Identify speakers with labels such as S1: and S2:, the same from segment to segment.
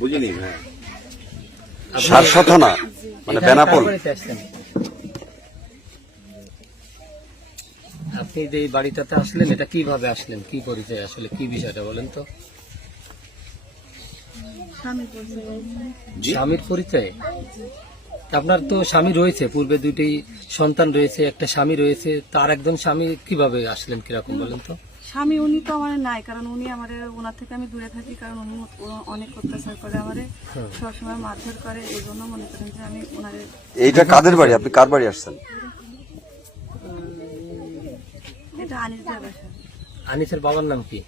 S1: বুঝিনি? হ্যাঁ
S2: না মানে বেনাপোল?
S3: আপনি যে এই বাড়িটাতে আসলেন এটা কীভাবে আসলেন? কি পরিচয় আসলে? কি বিষয়টা বলেন তো? স্বামীর পরিচয়। আপনার তো স্বামী রয়েছে পূর্বে দুটি সন্তান রয়েছে একটা স্বামী রয়েছে তার একজন স্বামী কীভাবে আসলেন কীরকম বলেন তো?
S4: স্বামী উনি তো আমার নাই কারণ উনি আমার ওনার থেকে আমি দূরে থাকি কারণ উনি অনেক অত্যাচার করে আমারে
S3: হ্যাঁ।
S4: সবসময় মারধর করে এই জন্য মনে করেন যে আমি ওনারে
S2: এইটা কাদের বাড়ি? আপনি কার বাড়ি আসছেন?
S4: এটা আনিস দেওয়া বাসা।
S3: আনিসের বাবার নাম কি?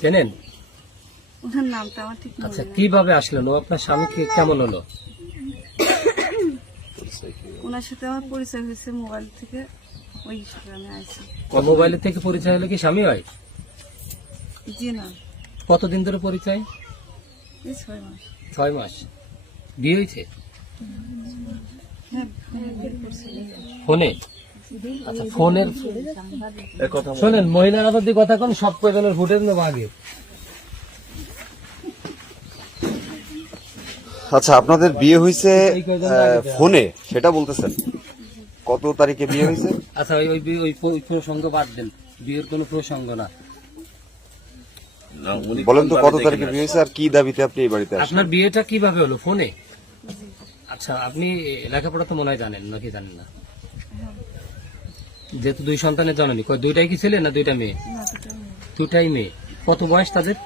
S3: চেনেন?
S4: ওনার নামটা আমার ঠিক
S3: আচ্ছা কীভাবে আসলেন? ও আপনার স্বামী কি কেমন হলো?
S4: ওনার সাথে আমার পরিচয় হয়েছে মোবাইল থেকে ওই আইছি।
S3: ও মোবাইলের থেকে পরিচয় হলে কি স্বামী হয়?
S4: জি না।
S3: কতদিন ধরে পরিচয়?
S4: এই ছয় মাস।
S3: ছয় মাস। বিয়ে হয়েছে?
S4: হ্যাঁ
S3: ফোনে আচ্ছা ফোনের শোনেন মহিলারা যদি কথা কোন সব কয়জনের ফুটেজ নেব আগে।
S2: আচ্ছা আপনাদের বিয়ে হয়েছে ফোনে সেটা বলতেছেন। কত তারিখে বিয়ে হয়েছে
S3: আচ্ছা ওই ওই ওই প্রসঙ্গ বাদ দেন। বিয়ের কোনো প্রসঙ্গ না।
S2: বলেন তো কত তারিখে বিয়ে হয়েছে আর কি দাবিতে আপনি এই বাড়িতে আসেন?
S3: আপনার বিয়েটা কীভাবে হলো ফোনে? আচ্ছা আপনি লেখাপড়া তো মনে হয় জানেন নাকি জানেন না? যেহেতু দুই সন্তানের জননী কয় দুইটাই কি ছেলে না দুইটা মেয়ে?
S4: না দুটো মেয়ে।
S3: দুটাই মেয়ে। কত বয়স তাদের?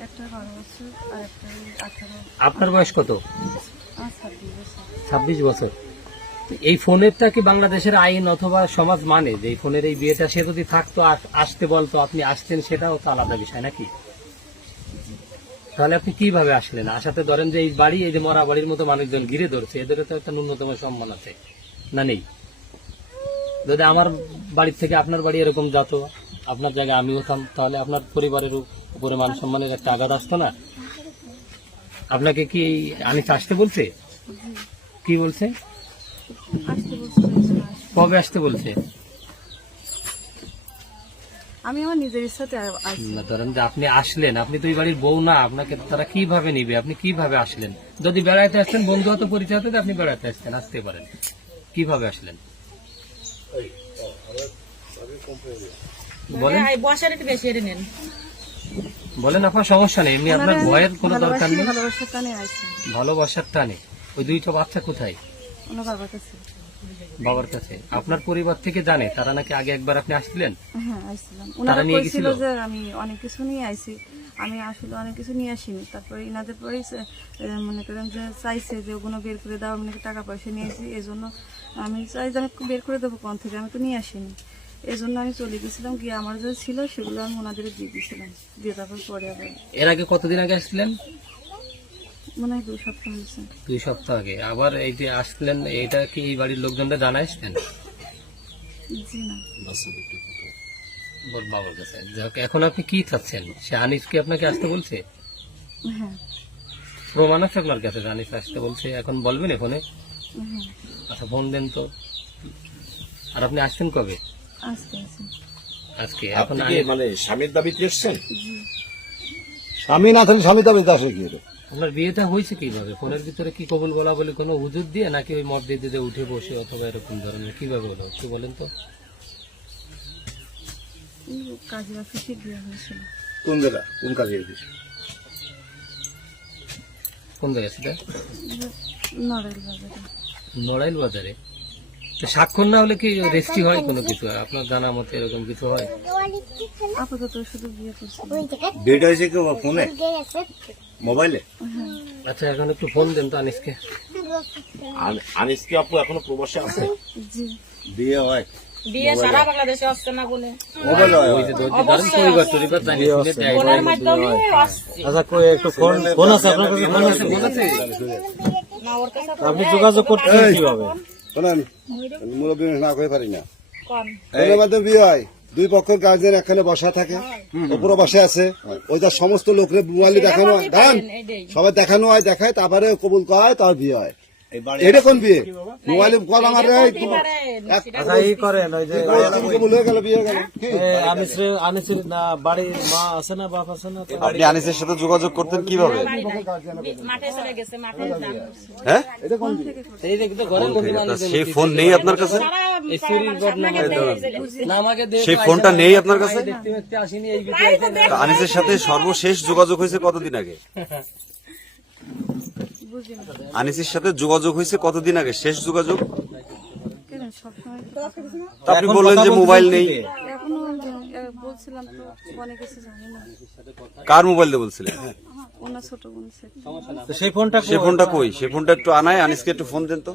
S4: একটা বারো বছর আর একটা আঠারো।
S3: আপনার বয়স কত?
S4: আর ছাব্বিশ বছর।
S3: ছাব্বিশ বছর। তো এই ফোনেরটা কি বাংলাদেশের আইন অথবা সমাজ মানে যে এই ফোনের এই বিয়েটা সে যদি থাকতো আস- আসতে বলতো আপনি আসতেন সেটাও তো আলাদা বিষয় নাকি? তাহলে আপনি কীভাবে আসলেন? আসাতে ধরেন যে এই বাড়ি এই যে মরা বাড়ির মতো মানুষজন ঘিরে ধরছে এদের তো একটা ন্যূনতম সম্মান আছে। না নেই? যদি আমার বাড়ির থেকে আপনার বাড়ি এরকম যেত আপনার জায়গায় আমি হতাম তাহলে আপনার পরিবারের উপরে মান সম্মানের একটা আঘাত আসতো না? আপনাকে কি আমি আসতে বলছে? কি বলছে। কবে আসতে বলছে?
S4: আমি আমার নিজের ইচ্ছাতে
S3: ধরেন যে আপনি আসলেন আপনি তো এই বাড়ির বউ না আপনাকে তারা কীভাবে নিবে? আপনি কীভাবে আসলেন? যদি বেড়াতে আসতেন বন্ধু হতো পরিচয় হতো আপনি বেড়াতে আসতেন আসতে পারেন। কীভাবে আসলেন? বলেন।
S5: বসার একটু বেশি এটা নেন।
S3: বলেন আপনার সমস্যা নেই। এমনি আপনার ভয়ের কোনো দরকার নেই।
S4: ভালোবাসার টানে আইছি
S3: ভালোবাসার টানে। ওই দুইটা বাচ্চা কোথায়?
S4: ওনার বাবার কাছে।
S3: বাবার কাছে। আপনার পরিবার থেকে জানে। তারা নাকি আগে একবার আপনি আসছিলেন?
S4: হ্যাঁ আইছিলাম ওনারা
S3: নিয়ে গেছিল?
S4: যে আমি অনেক কিছু নিয়ে আইছি। আমি আসলে অনেক কিছু নিয়ে আসিনি। তারপরে ইনাদের পরেই মনে করেন যে চাইছে যে ওগুলো বের করে দাও আমি টাকা পয়সা নিয়েছি এই জন্য আমি চাই যে আমি বের করে দেবো কোন থেকে। আমি তো নিয়ে আসিনি। এই জন্য আমি চলে গেছিলাম গিয়ে আমার যে ছিল সেগুলো আমি ওনাদের দিয়ে দিয়েছিলাম। দিয়ে তারপর পরে আবার
S3: এর আগে কতদিন আগে আসছিলেন?
S4: মনে হয় দুই সপ্তাহ হয়েছে।
S3: দুই সপ্তাহ আগে। আবার এই যে এটা কি এই বাড়ির লোকজনরা জানাইছেন
S4: জি না।
S3: ওর বাবার কাছে। যাক, এখন আপনি কি চাচ্ছেন? সে আনিস কি আপনাকে আসতে বলছে?
S4: হ্যাঁ।
S3: প্রমাণ আছে আপনার কাছে আনিস আসতে বলছে? এখন বলবেন ফোনে?
S4: হ্যাঁ।
S3: আচ্ছা ফোন দেন তো। আর আপনি আসছেন কবে?
S4: আজকে
S3: আজকে? এখন
S1: আপনি কি মানে স্বামীর দাবিতে এসছেন?
S6: স্বামী না থাকলে স্বামী তবে আসে কি হলো?
S3: আপনার বিয়েটা হয়েছে কীভাবে? ফোনের ভিতরে কি কবুল বলা বলে কোনো হুজুর দিয়ে নাকি ওই মব দিয়ে দিয়ে উঠে বসে অথবা এরকম ধরনের কীভাবে হলো? একটু বলেন তো।
S4: কাজের অফিসে হয়েছিল।
S1: কোন জায়গা? কোন কাজে এসেছে
S3: কোন জায়গায় সেটা?
S4: নড়াইল বাজারে।
S3: মরাইল বাজারে? স্বাক্ষর না হলে কি রেস্টি হয় কোনো কিছু? আপনার জানা মতে এরকম কিছু হয়?
S4: আপাতত শুধু বিয়ে করছিল
S1: বিয়েটা হয়েছে কি ফোনে? মোবাইলে?
S3: আচ্ছা এখন একটু ফোন দেন তো আনিসকে।
S1: আন- আনিস আপু এখনও প্রবাসে আছে?
S4: জি।
S1: বিয়ে হয়।
S5: বিয়ে সারা বাংলাদেশে আসছে না বলে।
S1: মোবাইল হয়
S3: ওই যে ধরেন পরিবার টরিবার জানিয়ে শুনে দেয়।
S5: ফোনের মাধ্যমে
S6: আচ্ছা কই একটু ফোন ফোন আছে আপনার কাছে ফোন আছে?
S5: না ওর কাছে
S6: আপনি যোগাযোগ করতে কীভাবে?
S7: শোনেন মুরব্বী না করে পারি না।
S5: কম।
S7: এর মধ্যে বিয়ে হয় দুই পক্ষের গার্জেন এখানে বসা থাকে উপরে বসে আছে। ওইটা সমস্ত লোকরে মোবাইলে দেখানো হয়।
S5: গান
S7: সবাই দেখানো হয় দেখায় তারপরে কবুল করা হয় তার বিয়ে হয়। এটা কোন বিয়ে? মোবাইলে কল আমার রে
S6: আচ্ছা এই করেন ওই যে
S7: বলে গেল বিয়ে গেল।
S6: আনিসের আনিসের না বাড়ির মা আছে না বাপ আছে না?
S2: আপনি আনিসের সাথে যোগাযোগ করতেন কীভাবে?
S5: মাঠে চলে গেছে মাঠে যান।
S2: হ্যাঁ?
S3: এই দেখি তো ঘরের মধ্যে
S2: তা সেই ফোন নেই আপনার কাছে? সেই ফোনটা নেই আপনার কাছে?
S3: দেখতে দেখতে আসিনি এই ভিতরে
S2: তা আনিসের সাথে সর্বশেষ যোগাযোগ হয়েছে কতদিন আগে? আনিসের সাথে যোগাযোগ হয়েছে কতদিন আগে? শেষ যোগাযোগ?
S4: কেন
S2: আপনি বললেন যে মোবাইল নেই। কার মোবাইল দিয়ে বলছিলেন?
S6: তো সেই ফোনটা
S2: সে ফোনটা কই? সে ফোনটা একটু আনায় আনিসকে একটু ফোন দেন তো।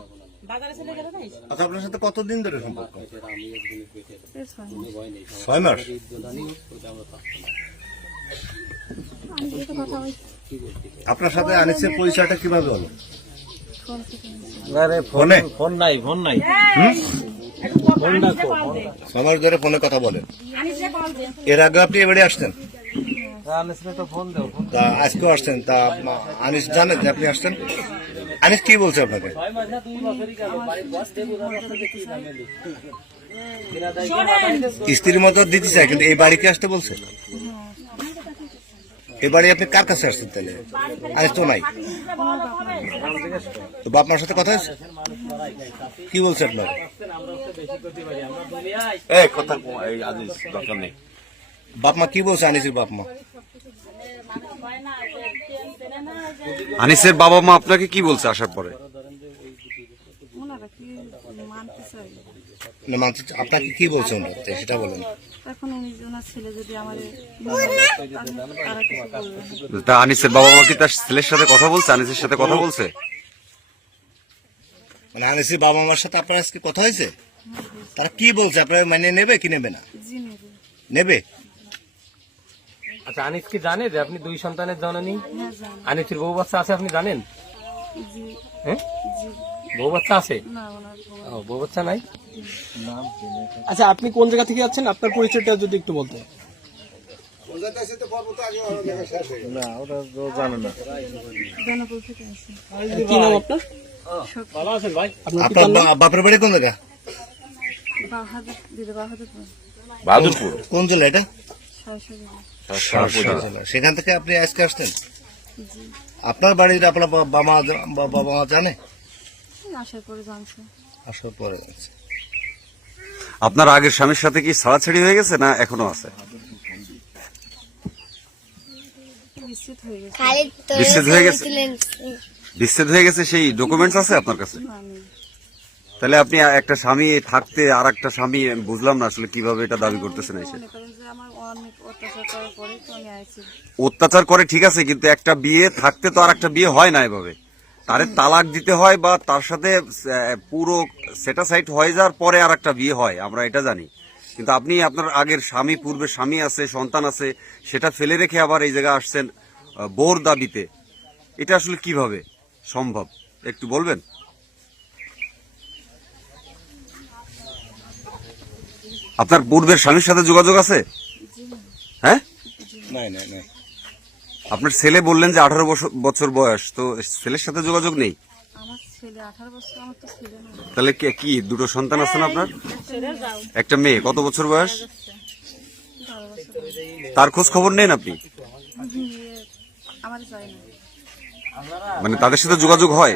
S1: আচ্ছা আপনার সাথে কতদিন ধরে সম্পর্ক? ছয় মাস? আপনার সাথে আনিসের পরিচয়টা কীভাবে হলো?
S4: ফোন
S6: ফোনে?
S1: ফোন
S6: নাই ফোন নাই।
S1: ধরে ফোনে কথা বলেন। এর আগে আপনি এবারে আসতেন?
S6: আনিসরে তো
S1: আজকেও আসছেন তা আনিস জানেন যে আপনি আসতেন? আনিস কি বলছে আপনাকে? স্ত্রীর মতো দিতে চাই কিন্তু এই বাড়িতে আসতে বলছে? এই বাড়ি আপনি কার কাছে আসছেন তাহলে? আনিস তো নাই। তো বাপ মার সাথে কথা হয়েছে? কি বলছে আপনার?
S2: এই কথা এই দরকার নেই।
S1: বাপ মা কি বলছে আনিসের বাপ মা?
S2: আনিসের বাবা মা আপনাকে কি বলছে আসার পরে?
S4: ওনারা কি মানতে চাই
S1: না, মানতে- আপনাকে কি বলছে সেটা বলেন।
S4: এখন উনি ওনার ছেলে যদি আমার তারা কিছু বলবে না।
S2: তা আনিসের বাবা মা কি তার ছেলের সাথে কথা বলছে? আনিসের সাথে কথা বলছে?
S1: মানে আনিসের বাবা মার সাথে আপনার আজকে কথা হয়েছে? তারা কি বলছে? আপনার মানে নেবে কি নেবে না?
S4: নেবে।
S1: নেবে?
S3: আচ্ছা আনিস কি জানে যে আপনি দুই সন্তানের জননী?
S4: হ্যাঁ জানি।
S3: আনিসের বউ বাচ্চা আছে আপনি জানেন? হ্যাঁ?
S4: জি।
S3: বউ বাচ্চা আছে
S4: বউ
S3: ও বউ বাচ্চা নাই
S8: আচ্ছা আপনি কোন জায়গা থেকে যাচ্ছেন? আপনার পরিচয়টা যদি একটু বলতেন।
S6: না ওটা তো না।
S4: জনবল থেকে আছে
S8: কি নাম আপনার?
S3: ভালো আছেন ভাই?
S1: আপনার বা- বাপের বাড়ি কোন জায়গা?
S4: বাহাদুর
S2: বাহাদুরপুর।
S1: কোন জেলা এটা। সেখান থেকে আপনি আজকে আসতেন আপনার বাড়ির আপনার বাবা মা বাবা মা জানে?
S4: আসার পরে জানছে।
S1: আসার পরে জানছে।
S2: আপনার আগের স্বামীর সাথে কি ছাড়াছাড়ি হয়ে গেছে না এখনও আছে?
S4: হয়ে গেছে।
S2: বিচ্ছেদ হয়ে গেছে? বিচ্ছেদ হয়ে গেছে সেই ডকুমেন্টস আছে আপনার কাছে? তাহলে আপনি একটা স্বামী থাকতে আর একটা স্বামী বুঝলাম না আসলে কীভাবে এটা দাবি করতেছেন এসে।
S4: অত্যাচার
S2: করে ঠিক আছে কিন্তু একটা বিয়ে থাকতে তো আর একটা বিয়ে হয় না এভাবে। তারে তালাক দিতে হয় বা তার সাথে পুরো সেটা সাইট হয়ে যাওয়ার পরে আর একটা বিয়ে হয় আমরা এটা জানি। কিন্তু আপনি আপনার আগের স্বামী পূর্বে স্বামী আছে সন্তান আছে সেটা ফেলে রেখে আবার এই জায়গায় আসছেন বোর দাবিতে। এটা আসলে কীভাবে সম্ভব? একটু বলবেন? আপনার পূর্বের স্বামীর সাথে যোগাযোগ আছে? হ্যাঁ?
S1: নাই নাই নাই।
S2: আপনার ছেলে বললেন যে আঠারো বছর বয়স তো ছেলের সাথে যোগাযোগ নেই? তাহলে কে- কি দুটো সন্তান আছে না আপনার? একটা মেয়ে কত বছর বয়স? তার খোঁজ খবর নেন আপনি? মানে তাদের সাথে যোগাযোগ হয়?